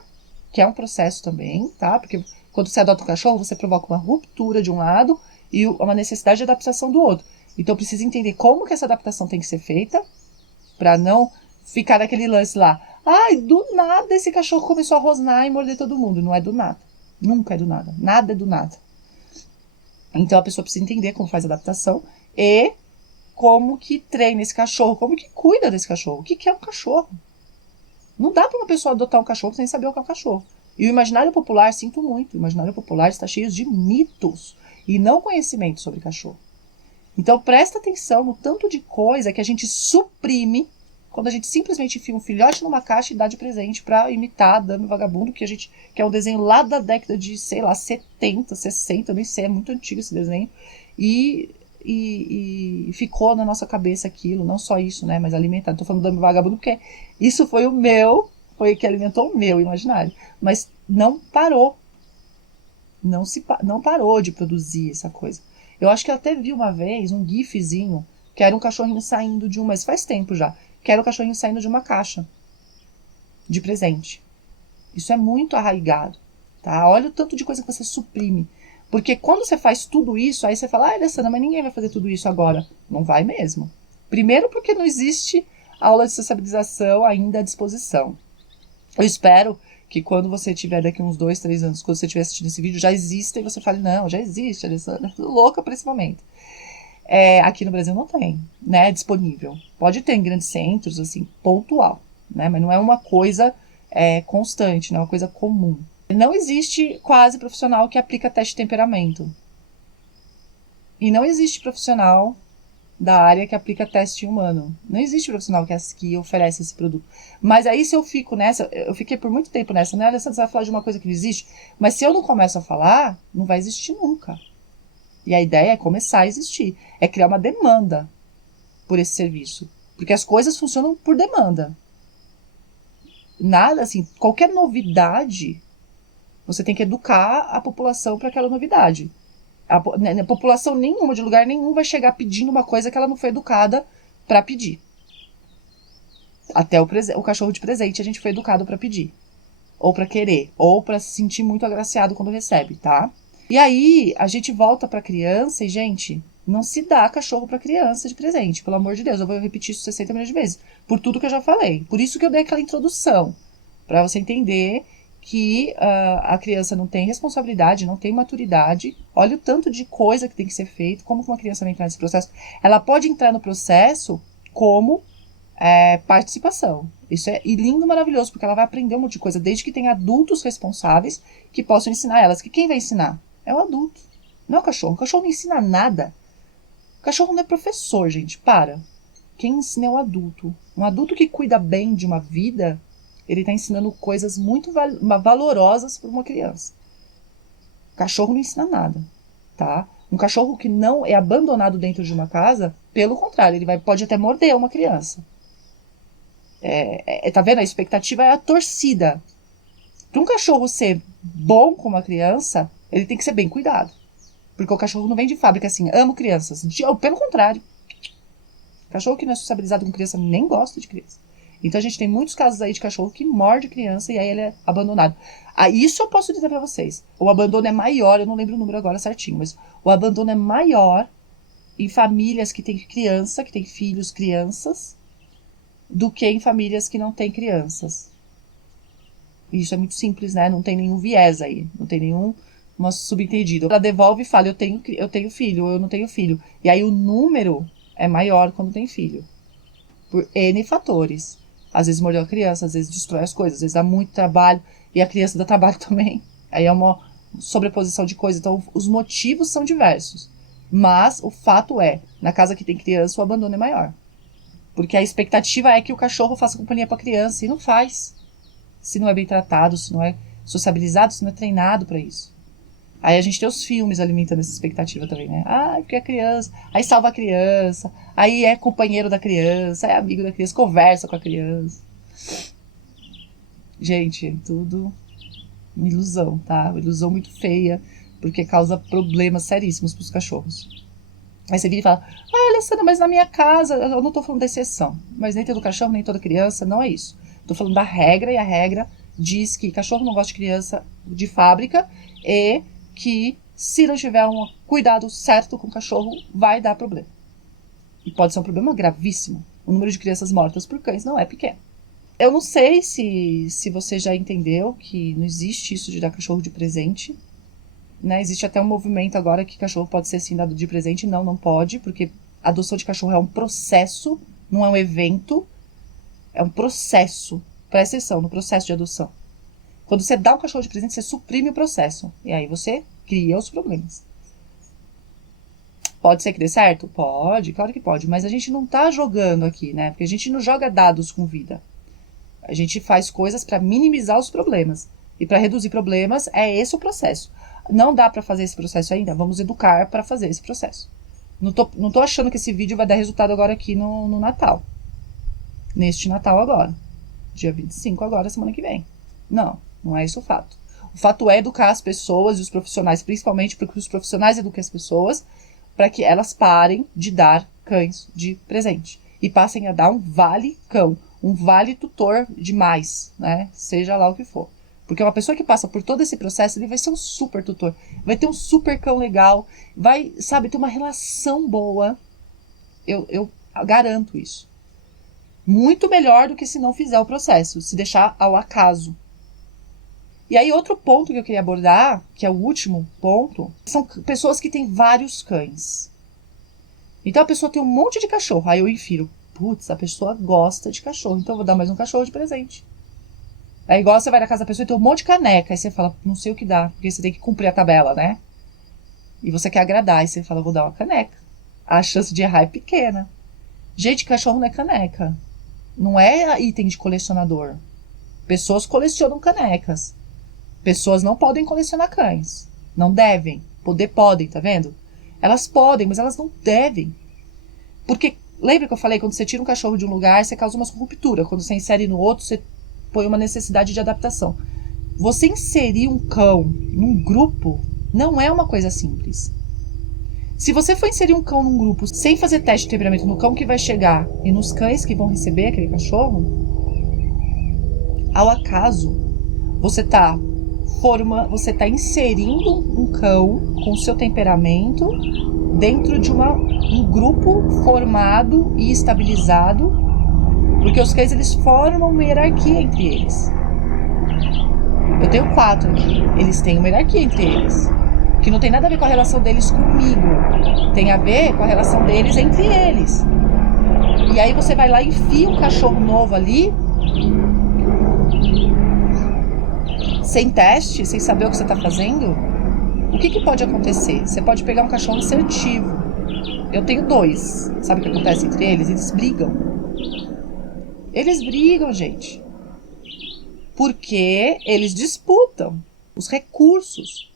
que é um processo também, tá? Porque quando você adota um cachorro, você provoca uma ruptura de um lado e uma necessidade de adaptação do outro. Então, precisa entender como que essa adaptação tem que ser feita para não ficar naquele lance lá. Do nada esse cachorro começou a rosnar e morder todo mundo. Não é do nada. Nunca é do nada. Nada é do nada. Então, a pessoa precisa entender como faz a adaptação e como que treina esse cachorro, como que cuida desse cachorro. O que é um cachorro? Não dá para uma pessoa adotar um cachorro sem saber o que é um cachorro. E o imaginário popular, sinto muito, o imaginário popular está cheio de mitos e não conhecimento sobre cachorro. Então, presta atenção no tanto de coisa que a gente suprime quando a gente simplesmente enfia um filhote numa caixa e dá de presente para imitar a Dama e o Vagabundo, que é um desenho lá da década de, 70, 60, nem sei, é muito antigo esse desenho. E ficou na nossa cabeça aquilo, não só isso, né, mas alimentado. Tô falando do Dama e o Vagabundo porque isso foi o que alimentou o meu imaginário. Mas não parou. Não parou de produzir essa coisa. Eu acho que eu até vi uma vez um gifzinho, que era um cachorrinho saindo mas faz tempo já, que era um cachorrinho saindo de uma caixa de presente. Isso é muito arraigado, tá? Olha o tanto de coisa que você suprime. Porque quando você faz tudo isso, aí você fala, Alessandra, mas ninguém vai fazer tudo isso agora. Não vai mesmo. Primeiro porque não existe aula de sociabilização ainda à disposição. Eu espero que quando você tiver daqui uns 2, 3 anos, quando você estiver assistindo esse vídeo, já exista e você fale, não, já existe, Alessandra, tô louca por esse momento. Aqui no Brasil não tem, né, disponível. Pode ter em grandes centros, assim, pontual, né, mas não é uma coisa constante, não é uma coisa comum. Não existe quase profissional que aplica teste de temperamento. E não existe profissional da área que aplica teste humano. Não existe profissional que oferece esse produto. Mas aí se eu fico nessa, eu fiquei por muito tempo nessa, né, Alessandra, você vai falar de uma coisa que não existe, mas se eu não começo a falar, não vai existir nunca. E a ideia é começar a existir, é criar uma demanda por esse serviço. Porque as coisas funcionam por demanda. Nada, assim, qualquer novidade, você tem que educar a população para aquela novidade. A população nenhuma, de lugar nenhum, vai chegar pedindo uma coisa que ela não foi educada para pedir. Até o cachorro de presente a gente foi educado para pedir. Ou para querer. Ou para se sentir muito agraciado quando recebe, tá? E aí, a gente volta pra criança e, gente, não se dá cachorro pra criança de presente. Pelo amor de Deus, eu vou repetir isso 60 milhões de vezes. Por tudo que eu já falei. Por isso que eu dei aquela introdução. Pra você entender que a criança não tem responsabilidade, não tem maturidade. Olha o tanto de coisa que tem que ser feito. Como que uma criança vai entrar nesse processo? Ela pode entrar no processo como participação. Isso é lindo, maravilhoso, porque ela vai aprender um monte de coisa, desde que tenha adultos responsáveis que possam ensinar elas. Que quem vai ensinar? É o adulto, não é o cachorro. O cachorro não ensina nada. O cachorro não é professor, gente, para. Quem ensina é o adulto. Um adulto que cuida bem de uma vida, ele está ensinando coisas muito valorosas para uma criança. O cachorro não ensina nada, tá? Um cachorro que não é abandonado dentro de uma casa, pelo contrário, ele pode até morder uma criança. Tá vendo? A expectativa é a torcida. Para um cachorro ser bom com uma criança, ele tem que ser bem cuidado. Porque o cachorro não vem de fábrica assim, amo crianças. Pelo contrário. Cachorro que não é sociabilizado com criança nem gosta de criança. Então a gente tem muitos casos aí de cachorro que morde criança e aí ele é abandonado. Isso eu posso dizer para vocês. O abandono é maior, eu não lembro o número agora certinho, mas o abandono é maior em famílias que têm criança, que têm filhos, crianças, do que em famílias que não têm crianças. Isso é muito simples, né? Não tem nenhum viés aí. Não tem nenhum subentendido. Ela devolve e fala, eu tenho filho, ou eu não tenho filho. E aí o número é maior quando tem filho. Por N fatores. Às vezes mordeu a criança, às vezes destrói as coisas, às vezes dá muito trabalho, e a criança dá trabalho também. Aí é uma sobreposição de coisas. Então os motivos são diversos. Mas o fato é, na casa que tem criança, o abandono é maior. Porque a expectativa é que o cachorro faça companhia para a criança, e não faz. Se não é bem tratado, se não é sociabilizado, se não é treinado para isso. Aí a gente tem os filmes alimentando essa expectativa também, né? Porque é criança, aí salva a criança, aí é companheiro da criança, é amigo da criança, conversa com a criança. Gente, tudo uma ilusão, tá? Uma ilusão muito feia, porque causa problemas seríssimos pros cachorros. Aí você vira e fala, Alessandra, mas na minha casa, eu não tô falando da exceção, mas nem todo cachorro, nem toda criança, não é isso. Tô falando da regra, e a regra diz que cachorro não gosta de criança de fábrica e que se não tiver um cuidado certo com o cachorro, vai dar problema. E pode ser um problema gravíssimo. O número de crianças mortas por cães não é pequeno. Eu não sei se você já entendeu que não existe isso de dar cachorro de presente. Né? Existe até um movimento agora que cachorro pode ser sim dado de presente. Não pode, porque a adoção de cachorro é um processo, não é um evento. É um processo. Presta atenção no processo de adoção. Quando você dá um cachorro de presente, você suprime o processo. E aí você cria os problemas. Pode ser que dê certo? Pode, claro que pode. Mas a gente não tá jogando aqui, né? Porque a gente não joga dados com vida. A gente faz coisas para minimizar os problemas. E para reduzir problemas, é esse o processo. Não dá para fazer esse processo ainda? Vamos educar para fazer esse processo. Não tô achando que esse vídeo vai dar resultado agora aqui no Natal. Neste Natal agora. Dia 25 agora, semana que vem. Não é esse o fato. O fato é educar as pessoas e os profissionais, principalmente porque os profissionais eduquem as pessoas, para que elas parem de dar cães de presente. E passem a dar um vale cão, um vale tutor demais, né? Seja lá o que for. Porque uma pessoa que passa por todo esse processo, ele vai ser um super tutor. Vai ter um super cão legal, vai, sabe, ter uma relação boa. Eu garanto isso. Muito melhor do que se não fizer o processo, se deixar ao acaso. E aí outro ponto que eu queria abordar, que é o último ponto, são pessoas que têm vários cães. Então a pessoa tem um monte de cachorro, aí eu infiro, a pessoa gosta de cachorro, então eu vou dar mais um cachorro de presente. É igual você vai na casa da pessoa e tem um monte de caneca, aí você fala, não sei o que dá, porque você tem que cumprir a tabela, né? E você quer agradar, aí você fala, vou dar uma caneca. a chance de errar é pequena. Gente, cachorro não é caneca. Não é item de colecionador. Pessoas colecionam canecas. Pessoas não podem colecionar cães. Não devem. Poder podem, tá vendo? Elas podem, mas elas não devem. Porque, lembra que eu falei, quando você tira um cachorro de um lugar, você causa uma ruptura. Quando você insere no outro, você põe uma necessidade de adaptação. Você inserir um cão num grupo não é uma coisa simples. Se você for inserir um cão num grupo sem fazer teste de temperamento no cão que vai chegar e nos cães que vão receber aquele cachorro, ao acaso, você tá inserindo um cão com o seu temperamento dentro de um grupo formado e estabilizado, porque os cães eles formam uma hierarquia entre eles. Eu tenho 4 aqui, eles têm uma hierarquia entre eles, que não tem nada a ver com a relação deles comigo, tem a ver com a relação deles entre eles. E aí você vai lá e enfia um cachorro novo ali, sem teste, sem saber o que você está fazendo. O que pode acontecer? Você pode pegar um cachorro assertivo. Eu tenho 2. Sabe o que acontece entre eles? Eles brigam. Eles brigam, gente. Porque eles disputam os recursos.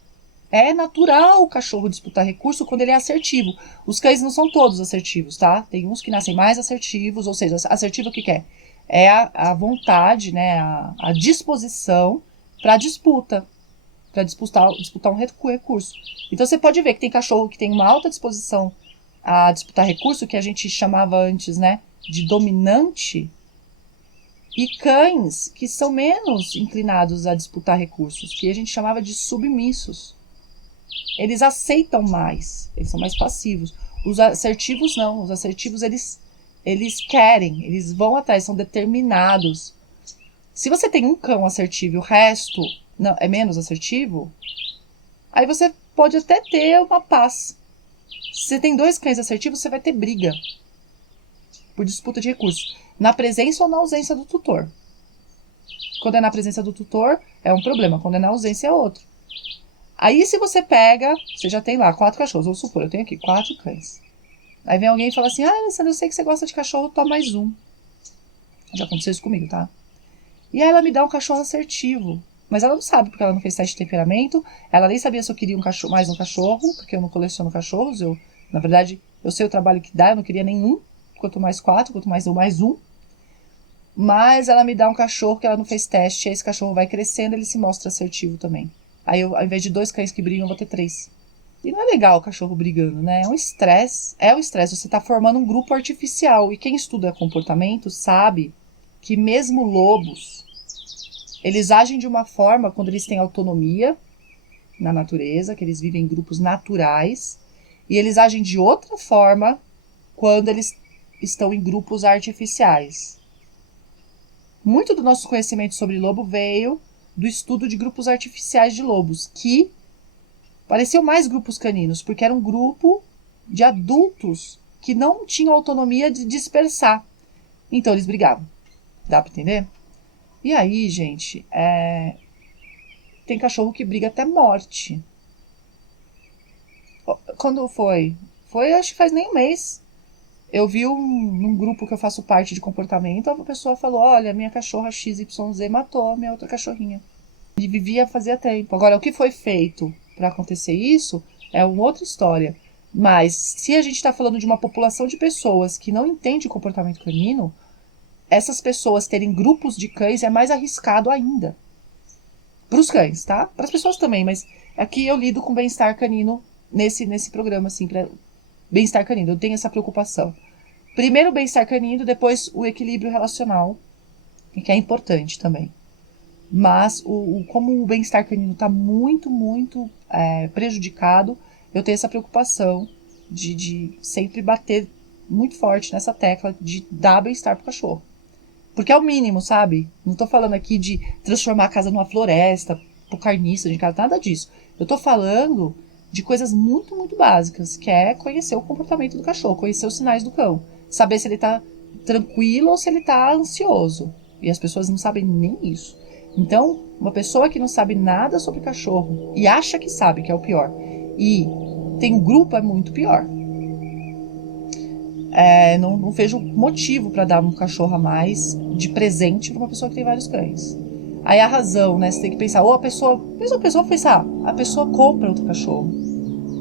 É natural o cachorro disputar recurso quando ele é assertivo. Os cães não são todos assertivos, tá? Tem uns que nascem mais assertivos, ou seja, assertivo o que é? É a vontade, né? A disposição para disputa. Para disputar um recurso. Então você pode ver que tem cachorro que tem uma alta disposição a disputar recurso, que a gente chamava antes, né, de dominante, e cães que são menos inclinados a disputar recursos, que a gente chamava de submissos. Eles aceitam mais, eles são mais passivos. Os assertivos não, os assertivos eles querem, eles vão atrás, são determinados. Se você tem um cão assertivo e o resto não, é menos assertivo, aí você pode até ter uma paz. Se você tem 2 cães assertivos, você vai ter briga por disputa de recursos, na presença ou na ausência do tutor. Quando é na presença do tutor, é um problema. Quando é na ausência, é outro. Aí, se você pega, você já tem lá 4 cachorros. Vamos supor, eu tenho aqui 4 cães. Aí vem alguém e fala assim, Alessandra, eu sei que você gosta de cachorro, toma mais um. Já aconteceu isso comigo, tá? E aí ela me dá um cachorro assertivo. Mas ela não sabe, porque ela não fez teste de temperamento. Ela nem sabia se eu queria mais um cachorro, porque eu não coleciono cachorros. Na verdade, eu sei o trabalho que dá, eu não queria nenhum. Quanto mais 4, quanto mais um. Mas ela me dá um cachorro que ela não fez teste, e esse cachorro vai crescendo, ele se mostra assertivo também. Aí eu, ao invés de 2 cães que brigam, eu vou ter 3. E não é legal o cachorro brigando, né? É um estresse. Você tá formando um grupo artificial. E quem estuda comportamento sabe que mesmo lobos, eles agem de uma forma quando eles têm autonomia na natureza, que eles vivem em grupos naturais, e eles agem de outra forma quando eles estão em grupos artificiais. Muito do nosso conhecimento sobre lobo veio do estudo de grupos artificiais de lobos, que pareciam mais grupos caninos, porque era um grupo de adultos que não tinham autonomia de dispersar. Então eles brigavam. Dá pra entender? E aí, gente, tem cachorro que briga até morte. Quando foi? Foi, acho que faz nem um mês. Eu vi num grupo que eu faço parte de comportamento, a pessoa falou, olha, minha cachorra XYZ matou a minha outra cachorrinha. E vivia fazia tempo. Agora, o que foi feito para acontecer isso é uma outra história. Mas, se a gente está falando de uma população de pessoas que não entende o comportamento canino, essas pessoas terem grupos de cães é mais arriscado ainda. Para os cães, tá? Para as pessoas também, mas aqui eu lido com bem-estar canino nesse programa, assim, para bem-estar canino. Eu tenho essa preocupação. Primeiro o bem-estar canino, depois o equilíbrio relacional, que é importante também. Mas como o bem-estar canino está muito, muito prejudicado, eu tenho essa preocupação de sempre bater muito forte nessa tecla de dar bem-estar pro cachorro. Porque é o mínimo, sabe? Não tô falando aqui de transformar a casa numa floresta, pro carniça de casa, nada disso. Eu tô falando de coisas muito, muito básicas, que é conhecer o comportamento do cachorro, conhecer os sinais do cão, saber se ele tá tranquilo ou se ele tá ansioso. E as pessoas não sabem nem isso. Então, uma pessoa que não sabe nada sobre cachorro e acha que sabe, que é o pior, e tem um grupo, é muito pior. não vejo motivo para dar um cachorro a mais de presente para uma pessoa que tem vários cães. Aí a razão, né? Você tem que pensar, ou a pessoa pensar, a pessoa compra outro cachorro.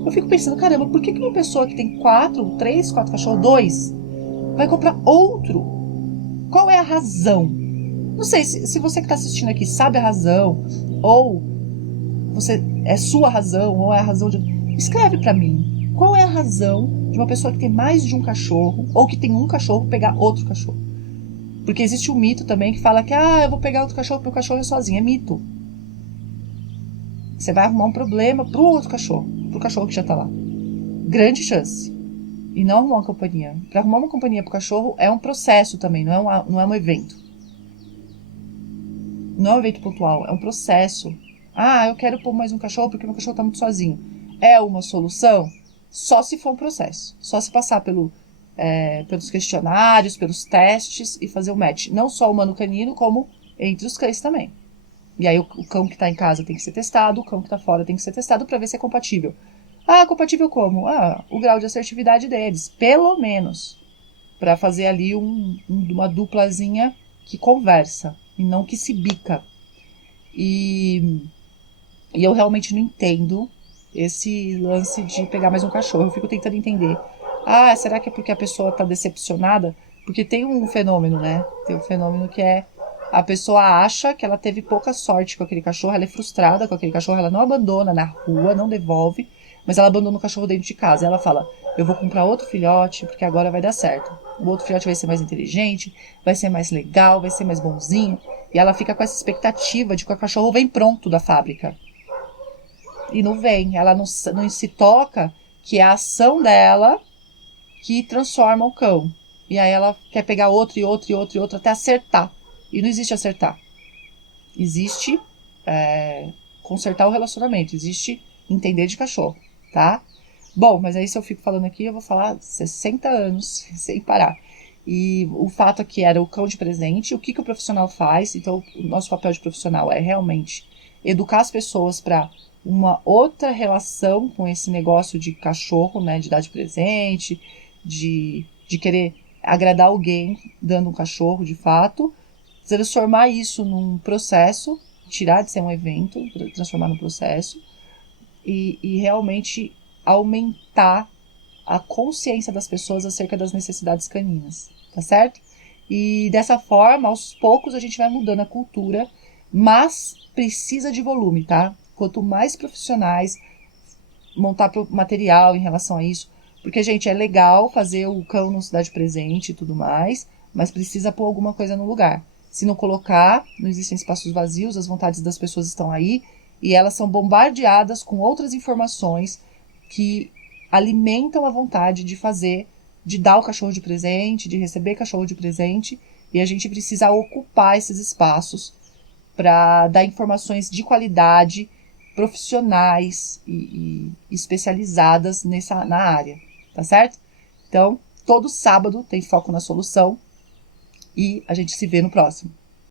Eu fico pensando, caramba, por que uma pessoa que tem 3, 4 cachorros, 2, vai comprar outro? Qual é a razão? Não sei, se você que está assistindo aqui sabe a razão, ou é sua razão, ou é a razão de... Escreve para mim, qual é a razão de uma pessoa que tem mais de um cachorro, ou que tem um cachorro, pegar outro cachorro? Porque existe um mito também que fala que, eu vou pegar outro cachorro porque o cachorro é sozinho. É mito. Você vai arrumar um problema pro outro cachorro, pro cachorro que já tá lá. Grande chance. E não arrumar uma companhia. Para arrumar uma companhia pro cachorro é um processo também, não é um evento. Não é um evento pontual, é um processo. Eu quero pôr mais um cachorro porque meu cachorro tá muito sozinho. É uma solução? Só se for um processo. Só se passar pelos questionários, pelos testes e fazer o match. Não só humano-canino, como entre os cães também. E aí o cão que tá em casa tem que ser testado, o cão que tá fora tem que ser testado para ver se é compatível. Compatível como? O grau de assertividade deles, pelo menos. Para fazer ali uma duplazinha que conversa e não que se bica. E eu realmente não entendo esse lance de pegar mais um cachorro. Eu fico tentando entender. Será que é porque a pessoa tá decepcionada? Porque tem um fenômeno, né? Tem um fenômeno que é a pessoa acha que ela teve pouca sorte com aquele cachorro, ela é frustrada com aquele cachorro, ela não abandona na rua, não devolve, mas ela abandona o cachorro dentro de casa. Ela fala, eu vou comprar outro filhote porque agora vai dar certo. O outro filhote vai ser mais inteligente, vai ser mais legal, vai ser mais bonzinho. E ela fica com essa expectativa de que o cachorro vem pronto da fábrica. E não vem, ela não se toca que é a ação dela que transforma o cão. E aí ela quer pegar outro e outro e outro e outro até acertar. E não existe acertar. Existe consertar o relacionamento. Existe entender de cachorro, tá? Bom, mas aí se eu fico falando aqui, eu vou falar 60 anos sem parar. E o fato aqui era o cão de presente. O que o profissional faz? Então, o nosso papel de profissional é realmente educar as pessoas para uma outra relação com esse negócio de cachorro, né? De dar de presente, de querer agradar alguém dando um cachorro de fato. Transformar isso num processo, tirar de ser um evento, transformar num processo e realmente aumentar a consciência das pessoas acerca das necessidades caninas, tá certo? E dessa forma, aos poucos, a gente vai mudando a cultura, mas precisa de volume, tá? Quanto mais profissionais montar material em relação a isso, porque, gente, é legal fazer o cão no Cidade Presente e tudo mais, mas precisa pôr alguma coisa no lugar. Se não colocar, não existem espaços vazios, as vontades das pessoas estão aí e elas são bombardeadas com outras informações que alimentam a vontade de fazer, de dar o cachorro de presente, de receber cachorro de presente, e a gente precisa ocupar esses espaços para dar informações de qualidade, profissionais e especializadas na área, tá certo? Então, todo sábado tem Foco na Solução. E a gente se vê no próximo.